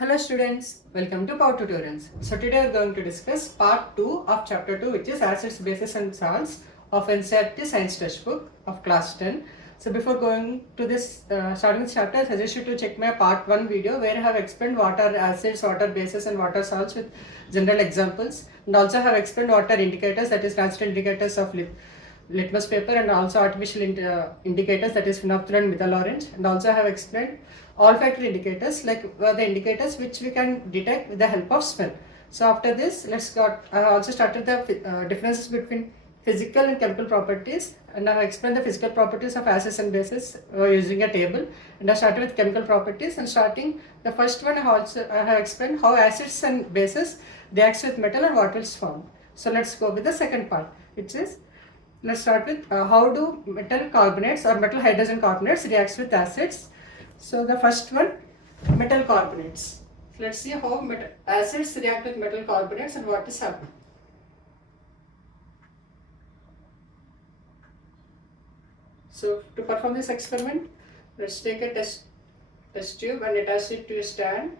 Hello students, welcome to Power Tutorials. So today we are going to discuss part 2 of chapter 2, which is acids, bases and salts of NCERT science textbook of class 10. So before going to this starting this chapter, I suggest you to check my part 1 video where I have explained what are acids, what are bases and what are salts with general examples, and also have explained what are indicators, that is natural indicators of litmus paper, and also artificial indicators, that is phenolphthalein and methyl orange, and also have explained olfactory indicators, like the indicators which we can detect with the help of smell. So after this, I have also started the differences between physical and chemical properties, and I have explained the physical properties of acids and bases using a table, and I started with chemical properties. And starting the first one, I have explained how acids and bases react with metal and what will form. So let's go with the second part, which is, let's start with how do metal carbonates or metal hydrogen carbonates reacts with acids. So the first one, metal carbonates. Let's see how acids react with metal carbonates and what is happening. So to perform this experiment, let's take a test tube and attach it to a stand.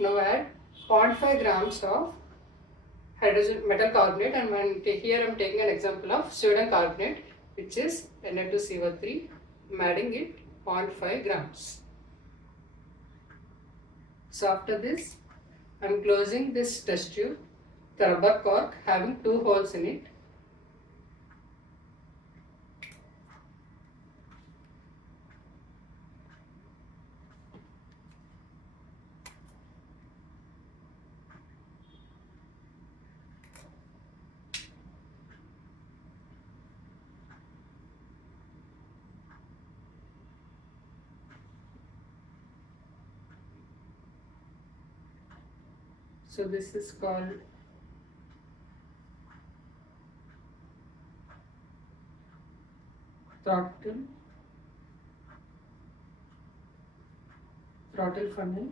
Now add 0.5 grams of hydrogen metal carbonate, and here I am taking an example of sodium carbonate, which is Na2CO3. I am adding it 0.5 grams. So after this, I am closing this test tube, the rubber cork having 2 holes in it. So this is called throttle funnel.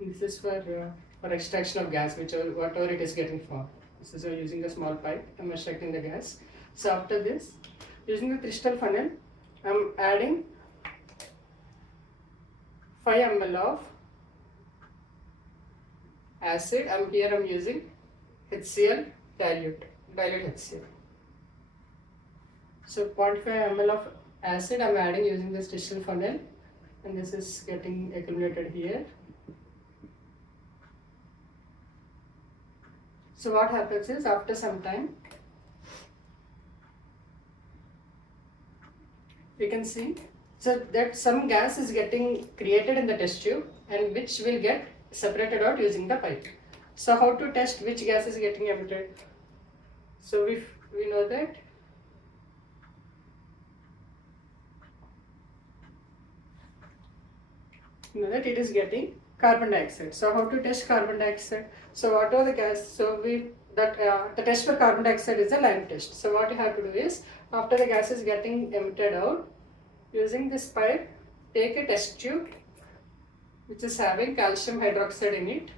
This is for extraction of gas, whatever it is getting formed. This is using a small pipe. I am extracting the gas. So after this, using the crystal funnel, I am adding 5 ml of acid. I am using HCl dilute HCl. So 0.5 ml of acid I am adding using this crystal funnel, and this is getting accumulated here. So what happens is, after some time, we can see so that some gas is getting created in the test tube, and which will get separated out using the pipe. So how to test which gas is getting emitted? So we know that it is getting carbon dioxide. So how to test carbon dioxide? So what are the gas? So the test for carbon dioxide is a line test. So what you have to do is, after the gas is getting emitted out, using this pipe, take a test tube which is having calcium hydroxide in it.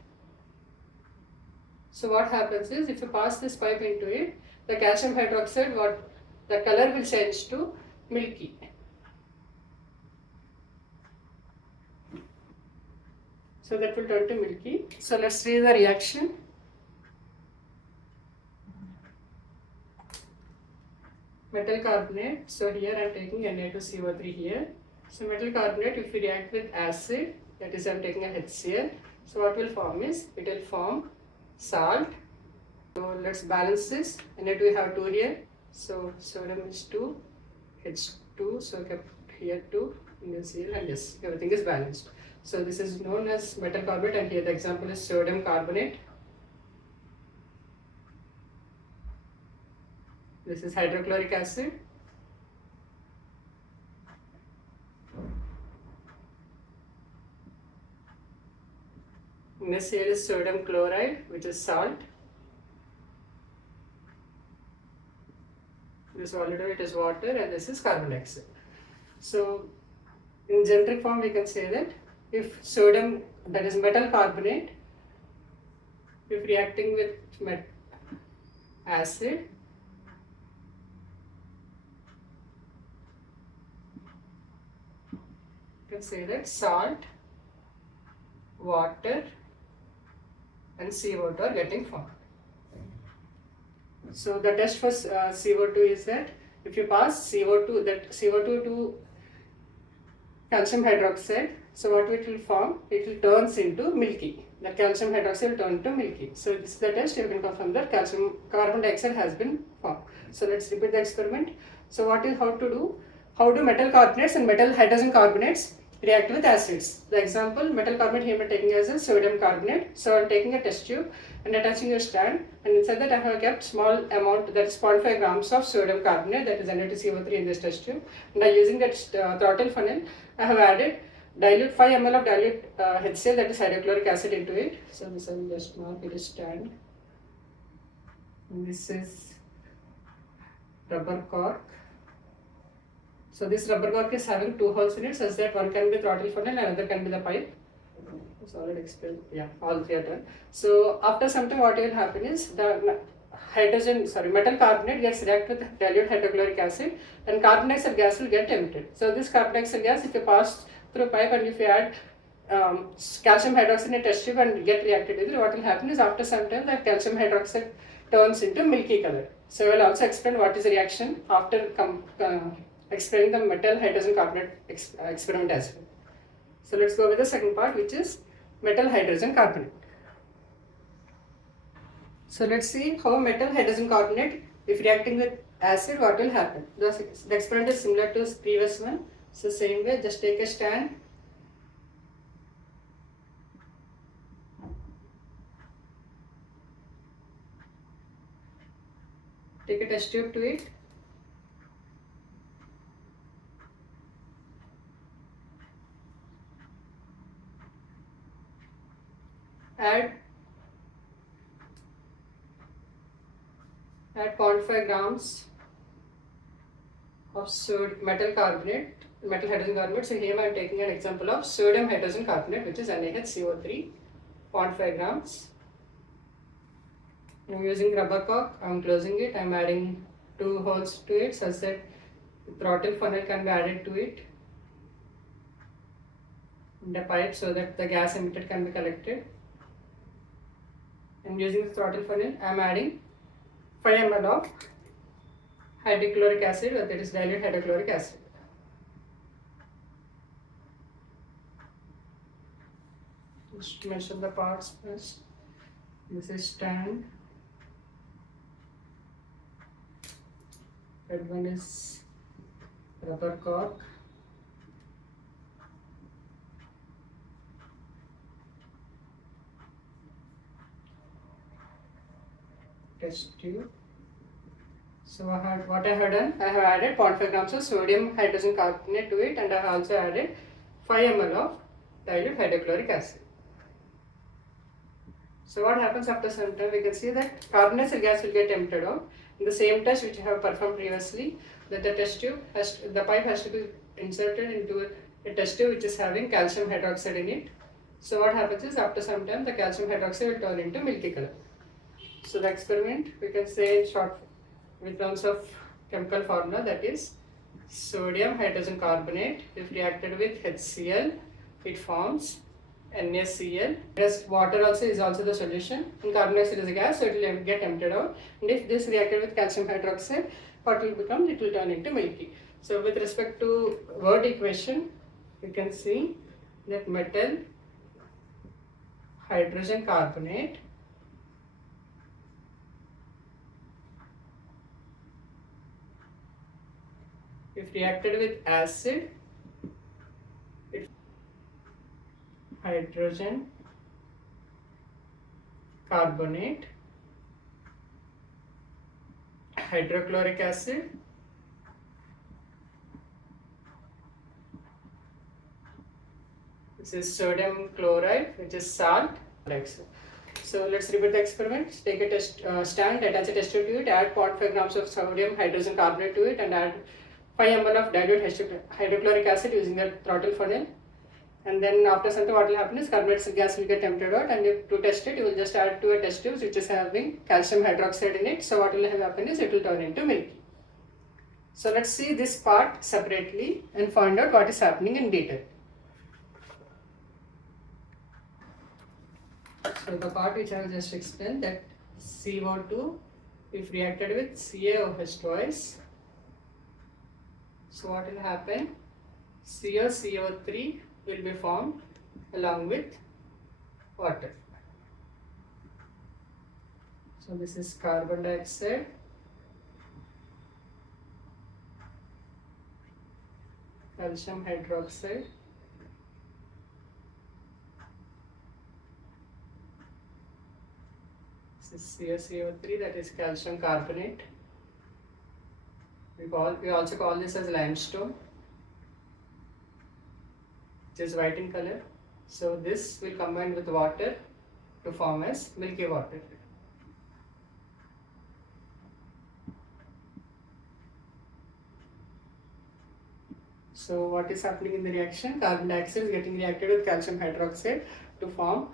So what happens is, if you pass this pipe into it, the calcium hydroxide, the color will change to milky. So that will turn to milky. So let's see the reaction. Metal carbonate. So here I am taking Na2CO3 here. So metal carbonate, if we react with acid, that is I am taking a HCl. So what will form is, it will form salt. So let's balance this. Na2 we have 2 here. So sodium is 2, H2. So I kept here 2, and this here, and yes, everything is balanced. So this is known as metal carbonate, and here the example is sodium carbonate. This is hydrochloric acid. NaCl is sodium chloride, which is salt. This volatile is water, and this is carbon dioxide. So in generic form we can say that if sodium, that is metal carbonate, if reacting with acid, you can say that salt, water and CO2 are getting formed. So the test for CO2 is that if you pass CO2, that CO2 to calcium hydroxide, so what it will form? It will turns into milky. The calcium hydroxide will turn into milky. So this is the test. You can confirm that carbon dioxide has been formed. So let's repeat the experiment. So how do metal carbonates and metal hydrogen carbonates react with acids? The example, metal carbonate here I am taking as a sodium carbonate. So I am taking a test tube and attaching a stand, and inside that I have kept small amount, that is 0.5 grams of sodium carbonate, that is NaCO3 in this test tube. And using that throttle funnel, I have added 5 ml of dilute HCl, that is hydrochloric acid, into it. So this I will just mark it as stand. And this is rubber cork. So this rubber cork is having 2 holes in it, such that one can be throttle funnel and another can be the pipe. It's already explained. Yeah, all 3 are done. So after some time, what will happen is the metal carbonate gets reacted with dilute hydrochloric acid, and carbon dioxide gas will get emitted. So this carbon dioxide gas, if you pass through pipe and if you add calcium hydroxide in a test tube and get reacted with it, what will happen is after some time the calcium hydroxide turns into milky color. So I will also explain what is the reaction after explaining the metal hydrogen carbonate experiment as well. So let's go with the second part, which is metal hydrogen carbonate. So let's see how metal hydrogen carbonate, if reacting with acid, what will happen. The experiment is similar to the previous one. So same way, just take a stand, take a test tube to it, add 0.5 grams of metal hydrogen carbonate. So here I am taking an example of sodium hydrogen carbonate, which is NaHCO3, 0.5 grams. I am using rubber cork. I am closing it. I am adding 2 holes to it, such that the throttle funnel can be added to it in the pipe, so that the gas emitted can be collected. And using the throttle funnel, I am adding 5 ml of hydrochloric acid, that is dilute hydrochloric acid. Just measure the parts first. This is stand. That one is rubber cork. Test tube. So what I have done, I have added 0.5 grams of sodium hydrogen carbonate to it, and I have also added 5 ml of dilute hydrochloric acid. So what happens after some time, we can see that carbon dioxide gas will get emptied out. In the same test which I have performed previously, that the test tube the pipe has to be inserted into a test tube which is having calcium hydroxide in it. So what happens is after some time the calcium hydroxide will turn into milky color. So the experiment, we can say in short with terms of chemical formula, that is sodium hydrogen carbonate, if reacted with HCl, it forms NaCl. Whereas water also is also the solution, and carbon dioxide is a gas, so it will get emptied out. And if this reacted with calcium hydroxide, what will become? It will turn into milky. So with respect to word equation, you can see that metal hydrogen carbonate if reacted with acid, hydrogen carbonate, hydrochloric acid, this is sodium chloride, which is salt, dioxide. So let's repeat the experiment. Take a test stand, attach a tester to it, add 0.5 grams of sodium hydrogen carbonate to it, and add 5 ml of dilute hydrochloric acid using the throttle funnel. And then after some time, what will happen is carbonates gas will get emptied out, and if to test it, you will just add to a test tube which is having calcium hydroxide in it. So what will happen is it will turn into milk. So let's see this part separately and find out what is happening in detail. So the part which I have just explained, that CO2 if reacted with CaOH twice, so what will happen? CO3 will be formed along with water. So this is carbon dioxide, calcium hydroxide, this is CO3, that is calcium carbonate. We also call this as limestone, which is white in color. So this will combine with water to form as milky water. So what is happening in the reaction? Carbon dioxide is getting reacted with calcium hydroxide to form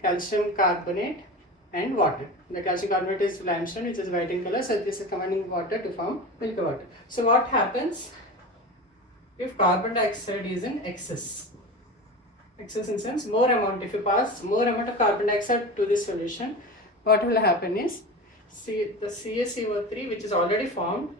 calcium carbonate and water. The calcium carbonate is limestone, which is white in color, so this is combining water to form milky water. So what happens if carbon dioxide is in excess? Excess in sense more amount. If you pass more amount of carbon dioxide to this solution, what will happen is the CaCO3, which is already formed,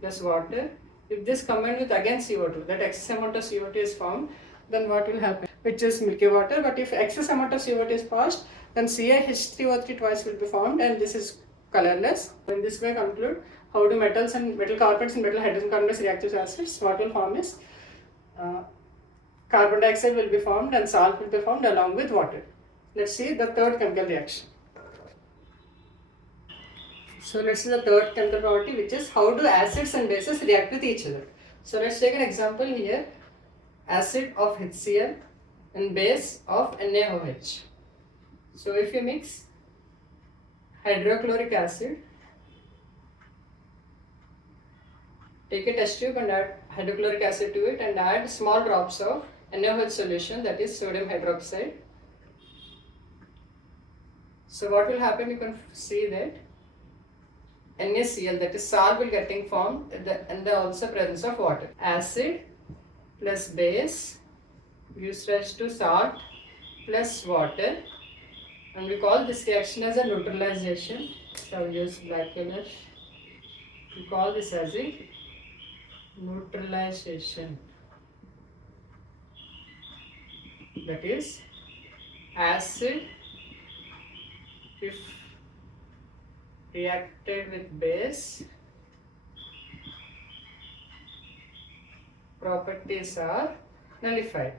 plus water. If this combined with again CO2, that excess amount of CO2 is formed, then what will happen? Which is milky water. But if excess amount of CO2 is passed, then CaH3O3 twice will be formed, and this is colorless. In this way, conclude how do metals and metal carbonates and metal hydrogen carbonates react with acids. What will form is carbon dioxide will be formed and salt will be formed along with water. Let's see the third chemical reaction. So let's see the third chemical property, which is how do acids and bases react with each other. So let's take an example here. Acid of HCl and base of NaOH. So if you mix hydrochloric acid, take a test tube and add hydrochloric acid to it and add small drops of NaOH solution, that is sodium hydroxide. So what will happen? You can see that NaCl, that is salt, will getting formed and the also presence of water. Acid plus base gives rise to salt plus water, and we call this reaction as a neutralization. So I will use black color. We call this as a neutralization. That is, acid if reacted with base, properties are nullified.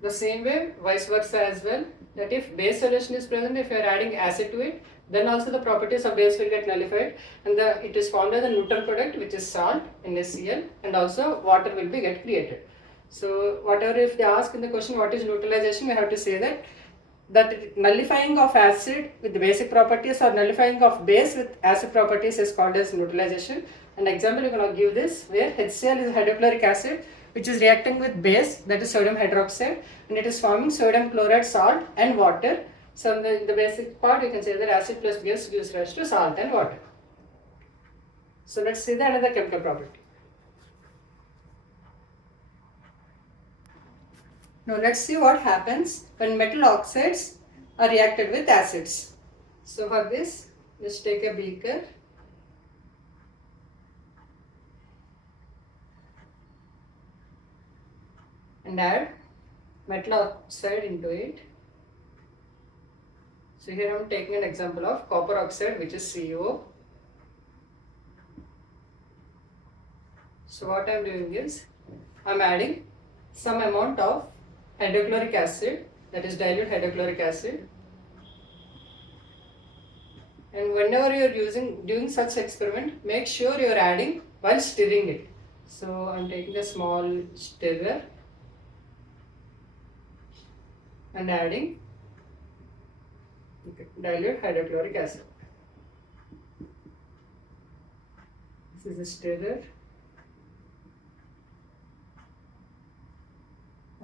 The same way, vice versa as well, that if base solution is present, if you are adding acid to it, then also the properties of base will get nullified, and it is formed as a neutral product, which is salt, NaCl, and also water will be get created. So whatever if they ask in the question what is neutralization, we have to say that nullifying of acid with the basic properties or nullifying of base with acid properties is called as neutralization. An example you can give this, where HCl is hydrochloric acid, which is reacting with base, that is sodium hydroxide, and it is forming sodium chloride, salt and water. So in the basic part you can say that acid plus base gives rise to salt and water. So let's see the another chemical property. Now let's see what happens when metal oxides are reacted with acids. So for this, just take a beaker and add metal oxide into it. So here I am taking an example of copper oxide, which is CO. So what I am doing is, I am adding some amount of hydrochloric acid, that is dilute hydrochloric acid, and whenever you are doing such experiment, make sure you are adding while stirring it. So I'm taking a small stirrer and adding dilute hydrochloric acid. This is a stirrer.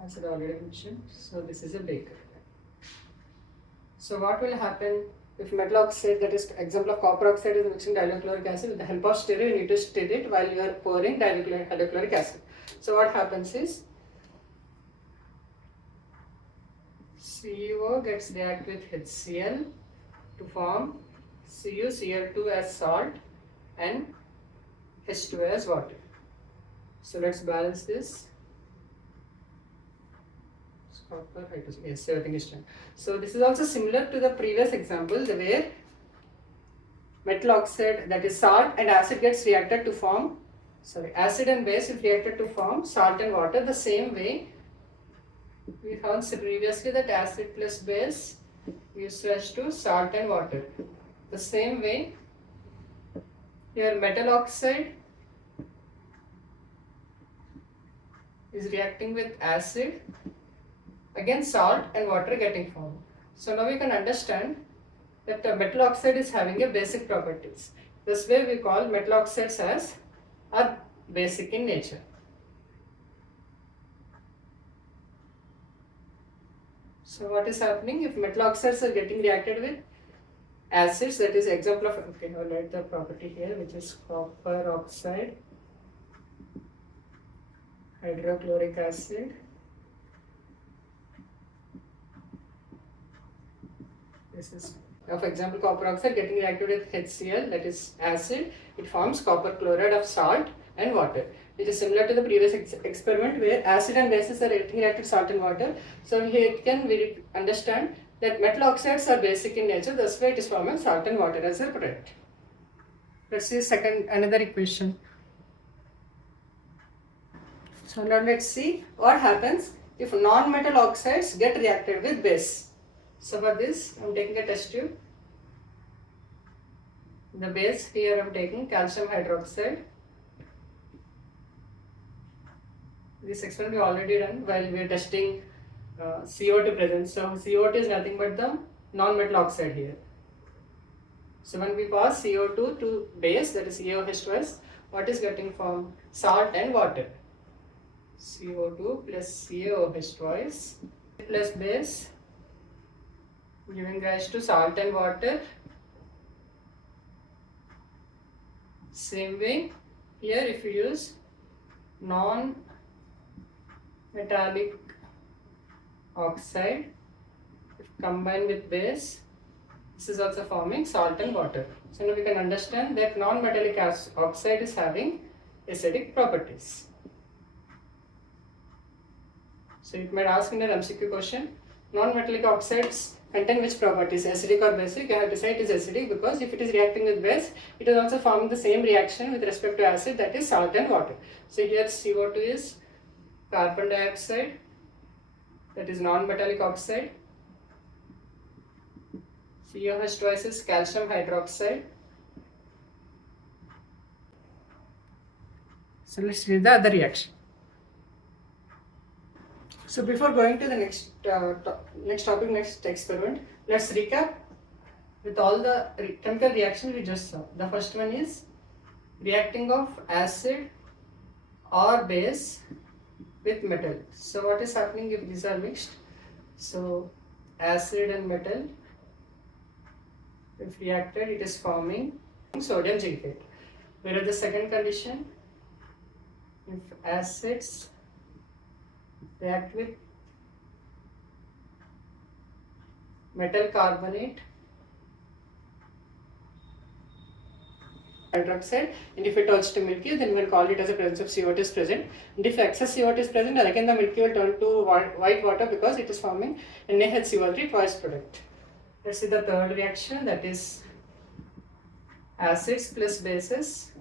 As I already mentioned. So this is a beaker. So what will happen if metal oxide, that is example of copper oxide, is mixing dihydrochloric acid with the help of stirrer? You need to stir it while you are pouring hydrochloric acid. So what happens is CO gets reacted with HCl to form CuCl2 as salt and H2 as water. So let's balance this. Copper, yes, everything is done. So this is also similar to the previous example, where metal oxide, that is salt and acid, gets reacted to form, acid and base is reacted to form salt and water. The same way we found previously that acid plus base gives rise to salt and water. The same way here metal oxide is reacting with acid, again salt and water getting formed. So now we can understand that the metal oxide is having a basic properties. This way we call metal oxides as are basic in nature. So what is happening if metal oxides are getting reacted with acids, that is example of, okay, I'll write the property here, which is copper oxide, hydrochloric acid, this is of example copper oxide getting reacted with HCl, that is acid, it forms copper chloride of salt and water. It is similar to the previous experiment where acid and bases are getting reacted with salt and water. So here can we understand that metal oxides are basic in nature, thus why it is forming salt and water as a product. Let's see another equation. So now let's see what happens if non-metal oxides get reacted with base. So for this, I am taking a test tube. The base here I am taking calcium hydroxide. This experiment we already done while we are testing CO2 presence. So CO2 is nothing but the non-metal oxide here. So when we pass CO2 to base, that is CaOH, what is getting formed? Salt and water. CO2 plus CaOH plus base, giving rise to salt and water. Same way here, if you use non-metallic oxide, if combined with base, this is also forming salt and water. So now we can understand that non-metallic oxide is having acidic properties. So it might ask in an MCQ question, non-metallic oxides contain which properties, acidic or basic? I have to say it is acidic because if it is reacting with base, it is also forming the same reaction with respect to acid, that is salt and water. So here CO2 is carbon dioxide, that is non-metallic oxide. CaOH is calcium hydroxide. So let's read the other reaction. So before going to the next experiment, let's recap with all the chemical reactions we just saw. The first one is reacting of acid or base with metal. So what is happening if these are mixed? So acid and metal, if reacted, it is forming sodium zinc. Whereas the second condition, if acids react with metal carbonate hydroxide, and if it turns to milky, then we will call it as a presence of CO2 is present. And if excess CO2 is present, again the milky will turn to white water because it is forming NaHCO3 twice product. Let's see the third reaction, that is acids plus bases.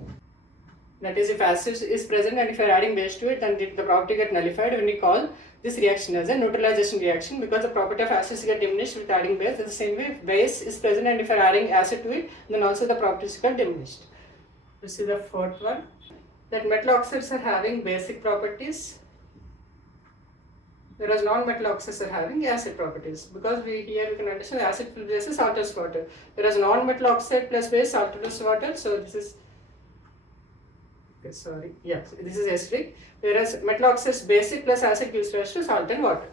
That is, if acid is present and if you are adding base to it, then the property get nullified when we call this reaction as a neutralization reaction, because the property of acids get diminished with adding base. In the same way, if base is present and if you are adding acid to it, then also the properties get diminished. Let's see the fourth one. that metal oxides are having basic properties, whereas non-metal oxides are having acid properties. Because here we can understand acid plus base is saltless water, whereas non-metal oxide plus base saltless water. So this is this is acidic, whereas metal oxides basic plus acid gives rise to salt and water.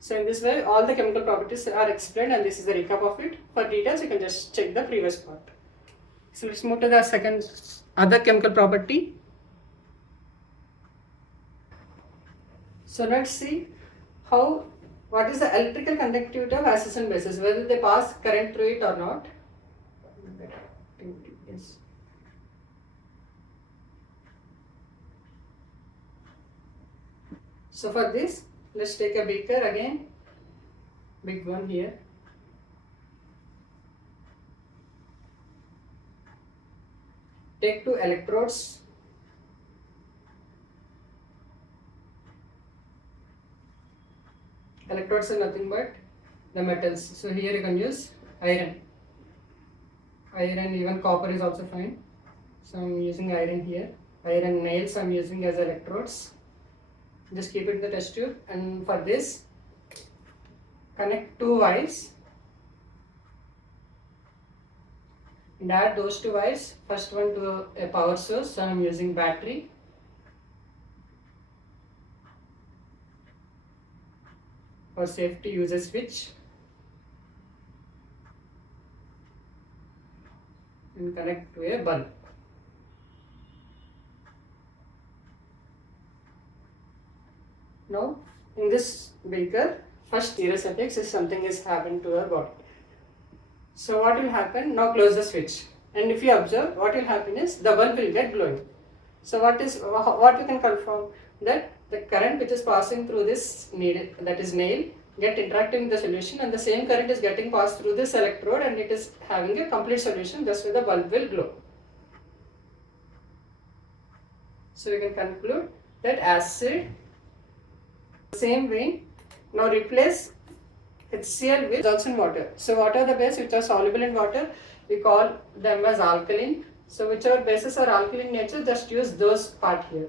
So in this way, all the chemical properties are explained, and this is a recap of it. For details, you can just check the previous part. So let's move to the second other chemical property. So let's see what is the electrical conductivity of acids and bases, whether they pass current through it or not. Yes. So for this, let's take a beaker again, big one here. Take 2 electrodes. Electrodes are nothing but the metals. So here you can use iron. Iron, even copper is also fine. So I'm using iron here. Iron nails I'm using as electrodes. Just keep it in the test tube, and for this, connect 2 wires and add those 2 wires. First one to a power source, so I'm using battery. For safety, use a switch and connect to a bulb. Now, in this beaker, first serious effects is something is happened to our body. So what will happen? Now close the switch, and if you observe, what will happen is the bulb will get glowing. So what we can confirm, that the current which is passing through this needle, that is nail, get interacting with the solution, and the same current is getting passed through this electrode, and it is having a complete solution. That's why the bulb will glow. So we can conclude that acid, same way, now replace HCl with dissolved water. So what are the bases which are soluble in water? We call them as alkaline. So whichever bases are alkaline nature, just use those part here.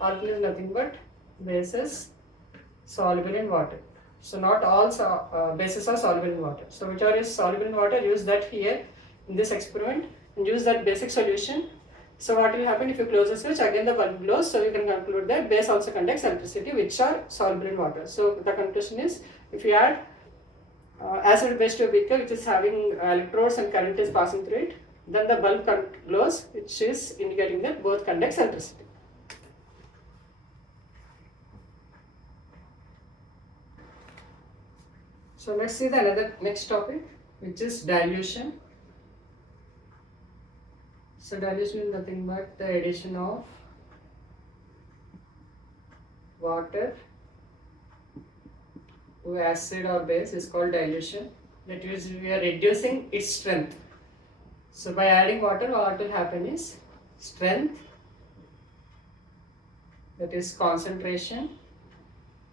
Alkaline is nothing but bases soluble in water. So not all bases are soluble in water. So whichever is soluble in water, use that here in this experiment and use that basic solution. So what will happen if you close the switch? Again the bulb glows. So you can conclude that base also conducts electricity, which are soluble in water. So the conclusion is, if you add acid base to a beaker which is having electrodes and current is passing through it, then the bulb glows, which is indicating that both conducts electricity. So let's see the next topic, which is dilution. So dilution is nothing but the addition of water to acid or base is called dilution. That is, we are reducing its strength. So by adding water, what will happen is strength, that is concentration.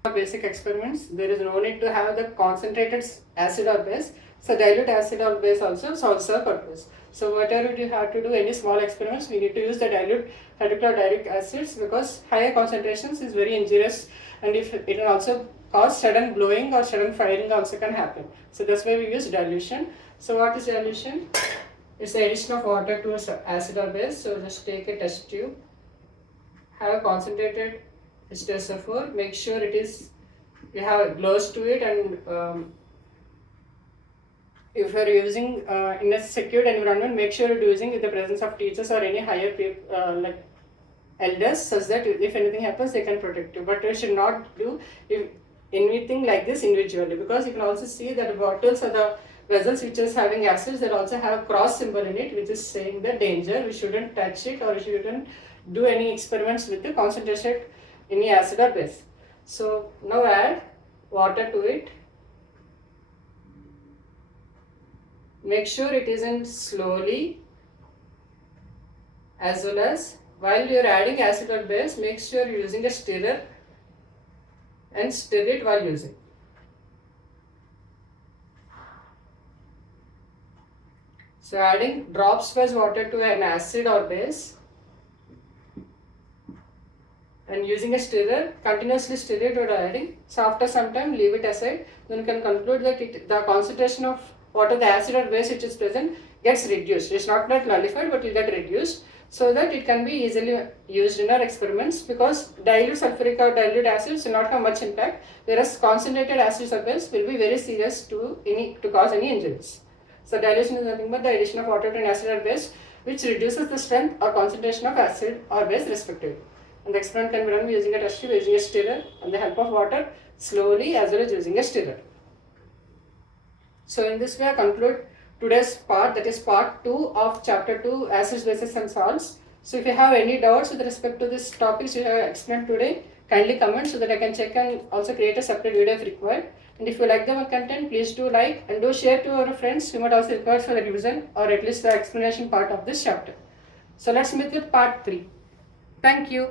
For basic experiments, there is no need to have the concentrated acid or base. So dilute acid or base also solves our purpose. So whatever you have to do, any small experiments, we need to use the dilute hydrochloric acids, because higher concentrations is very injurious, and if it will also cause sudden blowing or sudden firing also can happen. So that's why we use dilution. So what is dilution? It's the addition of water to acid or base. So just take a test tube, have a concentrated H2SO4, make sure you have glows to it, and if you are using in a secured environment, make sure you're using with the presence of teachers or any higher like elders, such that if anything happens, they can protect you. But you should not do anything like this individually, because you can also see that the bottles or the vessels which is having acids, they also have cross symbol in it, which is saying the danger. We shouldn't touch it, or we shouldn't do any experiments with the concentrated any acid or base. So now add water to it. Make sure it isn't slowly, as well as while you are adding acid or base, make sure you are using a stirrer and stir it while using. So adding drops wise water to an acid or base and using a stirrer, continuously stir it or adding. So after some time leave it aside, then you can conclude that the concentration of water, the acid or base which is present gets reduced. It's not nullified but will get reduced, so that it can be easily used in our experiments, because dilute sulfuric or dilute acids will not have much impact, whereas concentrated acids or base will be very serious to cause any injuries. So dilution is nothing but the addition of water to an acid or base which reduces the strength or concentration of acid or base respectively. And the experiment can be done using a test tube, using a stirrer, and the help of water slowly, as well as using a stirrer. So in this way I conclude today's part, that is part 2 of chapter 2, acids, bases and salts. So if you have any doubts with respect to this topics you have explained today, kindly comment so that I can check and also create a separate video if required. And if you like the content, please do like and do share to our friends who might also require for the revision or at least the explanation part of this chapter. So let's meet with part 3. Thank you.